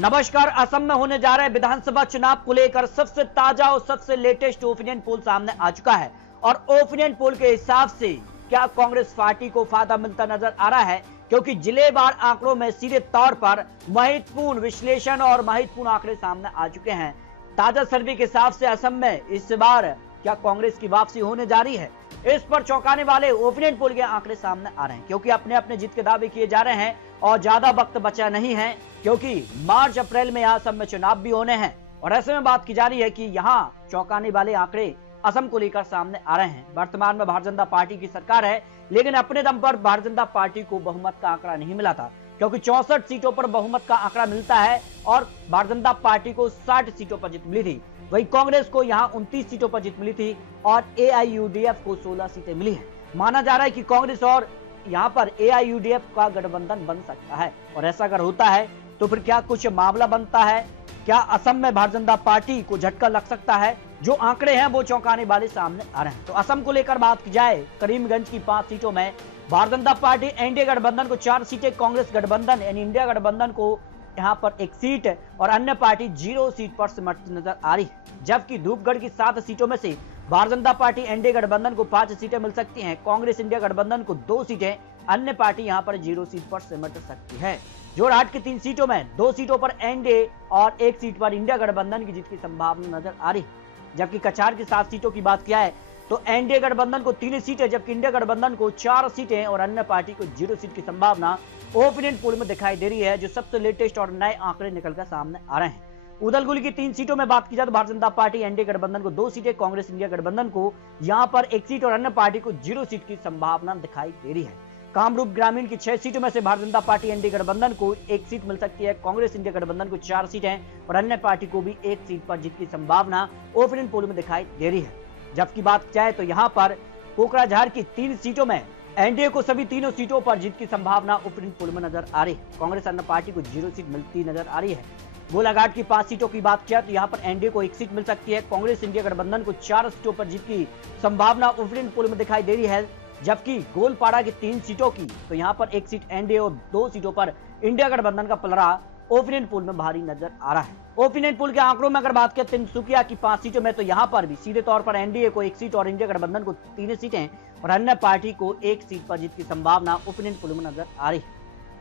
नमस्कार। असम में होने जा रहे विधानसभा चुनाव को लेकर सबसे ताजा और सबसे लेटेस्ट ओपिनियन पोल सामने आ चुका है और ओपिनियन पोल के हिसाब से क्या कांग्रेस पार्टी को फायदा मिलता नजर आ रहा है, क्योंकि जिलेवार आंकड़ों में सीधे तौर पर महत्वपूर्ण विश्लेषण और महत्वपूर्ण आंकड़े सामने आ चुके हैं। ताजा सर्वे के हिसाब से असम में इस बार क्या कांग्रेस की वापसी होने जा रही है, इस पर चौंकाने वाले ओपिनियन पोल के आंकड़े सामने आ रहे हैं, क्योंकि अपने अपने जीत के दावे किए जा रहे हैं और ज्यादा वक्त बचा नहीं है, क्योंकि मार्च अप्रैल में असम में चुनाव भी होने हैं। और ऐसे में बात की जा रही है कि यहाँ चौंकाने वाले आंकड़े असम को लेकर सामने आ रहे हैं। वर्तमान में भारतीय जनता पार्टी की सरकार है, लेकिन अपने दम पर भारतीय जनता पार्टी को बहुमत का आंकड़ा नहीं मिला था, क्योंकि 64 सीटों पर बहुमत का आंकड़ा मिलता है और भारतीय जनता पार्टी को 60 सीटों पर जीत मिली थी। वही कांग्रेस को यहाँ 29 सीटों पर जीत मिली थी और AIUDF को 16 सीटें मिली है। माना जा रहा है कि कांग्रेस और यहाँ पर AIUDF का गठबंधन बन सकता है, और ऐसा अगर होता है तो फिर क्या कुछ मामला बनता है, क्या असम में भारतीय जनता पार्टी को झटका लग सकता है। जो आंकड़े हैं वो चौंकाने वाले सामने आ रहे हैं। तो असम को लेकर बात की जाए, करीमगंज की 5 सीटों में भारतीय जनता पार्टी एनडीए गठबंधन को 4 सीटें, कांग्रेस गठबंधन यानी इंडिया गठबंधन को यहाँ पर 1 सीट और अन्य पार्टी 0 सीट पर सिमटती नजर आ रही है। जबकि धूपगढ़ की 7 सीटों में से भारतीय जनता पार्टी एनडीए गठबंधन को 5 सीटें मिल सकती हैं, कांग्रेस इंडिया गठबंधन को 2 सीटें, अन्य पार्टी यहाँ पर 0 सीट पर सिमट सकती है। जोरहाट की 3 सीटों में 2 सीटों पर एनडीए और 1 सीट पर इंडिया गठबंधन की जीत की संभावना नजर आ रही है। जबकि कछार की 7 सीटों की बात किया है तो एनडीए गठबंधन को 3 सीटें, जबकि इंडिया गठबंधन को 4 सीटें और अन्य पार्टी को 0 सीट की संभावना ओपिनियन पोल में दिखाई दे रही है, जो सबसे लेटेस्ट और नए आंकड़े निकलकर सामने आ रहे हैं। उदलगुली की 3 सीटों में बात की जाए तो भारतीय जनता पार्टी एनडीए गठबंधन को 2 सीटें, कांग्रेस इंडिया गठबंधन को यहां पर 1 सीट और अन्य पार्टी को 0 सीट की संभावना दिखाई दे रही है। कामरूप ग्रामीण की 6 सीटों में से भारतीय जनता पार्टी एनडीए गठबंधन को 1 सीट मिल सकती है, कांग्रेस इंडिया गठबंधन को 4 सीटें और अन्य पार्टी को भी 1 सीट पर जीत की संभावना ओपिनियन पोल में दिखाई दे रही है। जबकि बात जाए तो यहाँ पर कोकराझार की 3 सीटों में एनडीए को सभी तीनों सीटों पर जीत की संभावना ओपिनियन पोल में नजर आ रही है। कांग्रेस अन्य पार्टी को 0 सीट मिलती नजर आ रही है। गोलाघाट की 5 सीटों की बात किया तो यहाँ पर एनडीए को 1 सीट मिल सकती है, कांग्रेस इंडिया गठबंधन को 4 सीटों पर जीत की संभावना ओपिनियन पोल में दिखाई दे रही है। जबकि गोलपाड़ा की 3 सीटों की तो यहाँ पर 1 सीट एनडीए और 2 सीटों पर इंडिया गठबंधन का पलड़ा ओपिनियन पोल में भारी नजर आ रहा है। ओपिनियन पोल के आंकड़ों में अगर बात करें तिनसुकिया की 5 सीटों में तो यहाँ पर भी सीधे तौर पर एनडीए को 1 सीट और इंडिया गठबंधन को 3 सीटें और अन्य पार्टी को 1 सीट पर जीत की संभावना ओपिनियन पोल में नजर आ रही है।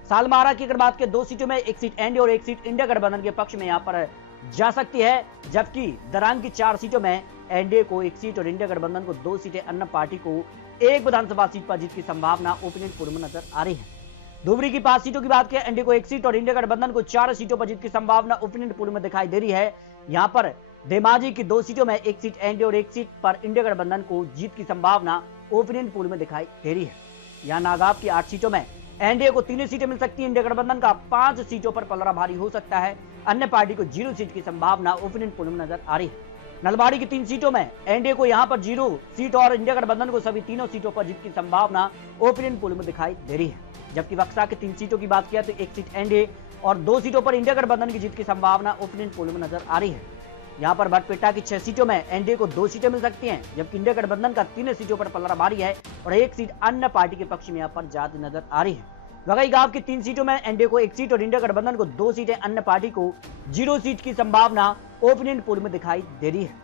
सालमारा की अगर बात करें 2 सीटों में 1 सीट एनडीए और 1 सीट इंडिया गठबंधन के पक्ष में यहाँ पर जा सकती है। जबकि दरांग की 4 सीटों में एनडीए को 1 सीट और इंडिया गठबंधन को 2 सीटें, अन्य पार्टी को 1 विधानसभा सीट पर जीत की संभावना ओपिनियन पोल में नजर आ रही है। धुबरी की 5 सीटों की बात करें, एनडीए को 1 सीट और इंडिया गठबंधन को 4 सीटों पर जीत की संभावना ओपिनियन पोल में दिखाई दे रही है। यहाँ पर धेमाजी की 2 सीटों में 1 सीट एनडीए और 1 सीट पर इंडिया गठबंधन को जीत की संभावना ओपिनियन पोल में दिखाई दे रही है। यहाँ नागाव की 8 सीटों में एनडीए को 3 सीटें मिल सकती है, इंडिया गठबंधन का 5 सीटों पर पलड़ा भारी हो सकता है, अन्य पार्टी को 0 सीट की संभावना ओपिनियन पोल में नजर आ रही है। नलबाड़ी की 3 सीटों में एनडीए को यहां पर 0 सीट और इंडिया गठबंधन को सभी तीनों सीटों पर जीत की संभावना ओपिनियन पोल में दिखाई दे रही है। जबकि बक्सा की 3 सीटों की बात किया तो 1 सीट एनडीए और 2 सीटों पर इंडिया गठबंधन की जीत की संभावना ओपिनियन पोल में नजर आ रही है। यहाँ पर भटपेटा की 6 सीटों में एनडीए को 2 सीटें मिल सकती हैं, जबकि इंडिया गठबंधन का 3 सीटों पर पलड़ा भारी है और 1 सीट अन्य पार्टी के पक्ष में यहाँ पर जाती नजर आ रही है। वगईगांव की 3 सीटों में एनडीए को 1 सीट और इंडिया गठबंधन को 2 सीटें, अन्य पार्टी को 0 सीट की संभावना ओपिनियन पोल में दिखाई दे रही है।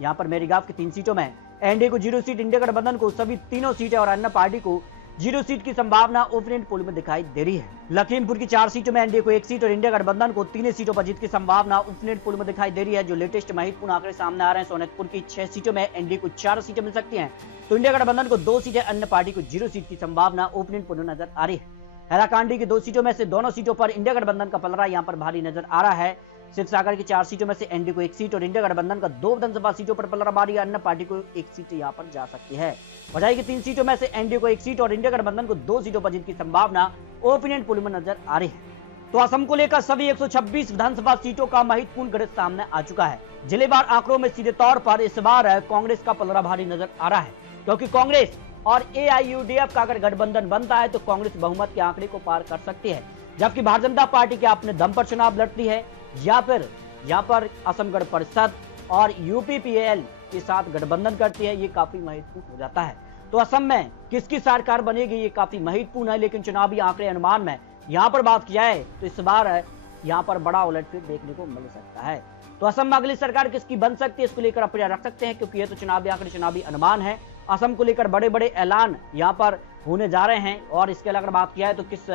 यहाँ पर मेरीगांव की 3 सीटों में एनडीए को 0 सीट, इंडिया गठबंधन को सभी तीनों सीटें और अन्य पार्टी को 0 सीट की संभावना ओपिनियन पोल में दिखाई दे रही है। लखीमपुर की 4 सीटों में एनडीए को 1 सीट और इंडिया गठबंधन को 3 सीटों पर जीत की संभावना ओपिनियन पोल में दिखाई दे रही है। जो लेटेस्ट महत्वपूर्ण आंकड़े सामने आ रहे हैं, सोनतपुर की 6 सीटों में एनडीए को 4 सीटें मिल सकती हैं, तो इंडिया गठबंधन को 2 सीटें, अन्य पार्टी को 0 सीट की संभावना ओपिनियन पोल में नजर आ रही है। हैलाकांडी की 2 सीटों में से दोनों सीटों पर इंडिया गठबंधन का पलड़ा यहाँ पर भारी नजर आ रहा है। शिवसागर की 4 सीटों में से एनडीए को 1 सीट और इंडिया गठबंधन का 2 विधानसभा सीटों पर पलड़ा भारी, अन्य पार्टी को 1 सीट यहाँ पर जा सकती है। बजाई की 3 सीटों में से एनडीए को 1 सीट और इंडिया गठबंधन को 2 सीटों पर जीत की संभावना ओपिनियन पोल में नजर आ रही है। तो असम को लेकर सभी 126 विधानसभा सीटों का महत्वपूर्ण गणित सामने आ चुका है। जिलेवार आंकड़ों में सीधे तौर पर इस बार कांग्रेस का पलड़ा भारी नजर आ रहा है, क्योंकि कांग्रेस और AIUDF का अगर गठबंधन बनता है तो कांग्रेस बहुमत के आंकड़े को पार कर सकती है। जबकि भारतीय जनता पार्टी के अपने दम पर चुनाव लड़ती है या फिर यहाँ पर असम गण परिषद और UPPAL के साथ गठबंधन करती है, ये काफी महत्वपूर्ण हो जाता है। तो असम में किसकी सरकार बनेगी ये काफी महत्वपूर्ण है, लेकिन चुनावी आंकड़े अनुमान में यहाँ पर बात की जाए तो इस बार यहाँ पर बड़ा उलटफेर देखने को मिल सकता है। तो असम में अगली सरकार किसकी बन सकती है, इसको लेकर अपने रख सकते हैं, क्योंकि ये तो चुनावी आंकड़े, चुनावी अनुमान है। असम को लेकर बड़े बड़े ऐलान यहाँ पर होने जा रहे हैं। और इसके अलावा अगर बात किया है तो किस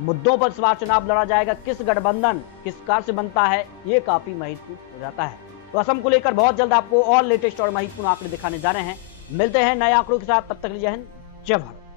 मुद्दों पर इस बार चुनाव लड़ा जाएगा, किस गठबंधन किस कार से बनता है, ये काफी महत्वपूर्ण हो जाता है। तो असम को लेकर बहुत जल्द आपको और लेटेस्ट और महत्वपूर्ण आंकड़े दिखाने जा रहे हैं। मिलते हैं नए आंकड़ों के साथ, तब तक जय हिंद, जय भारत।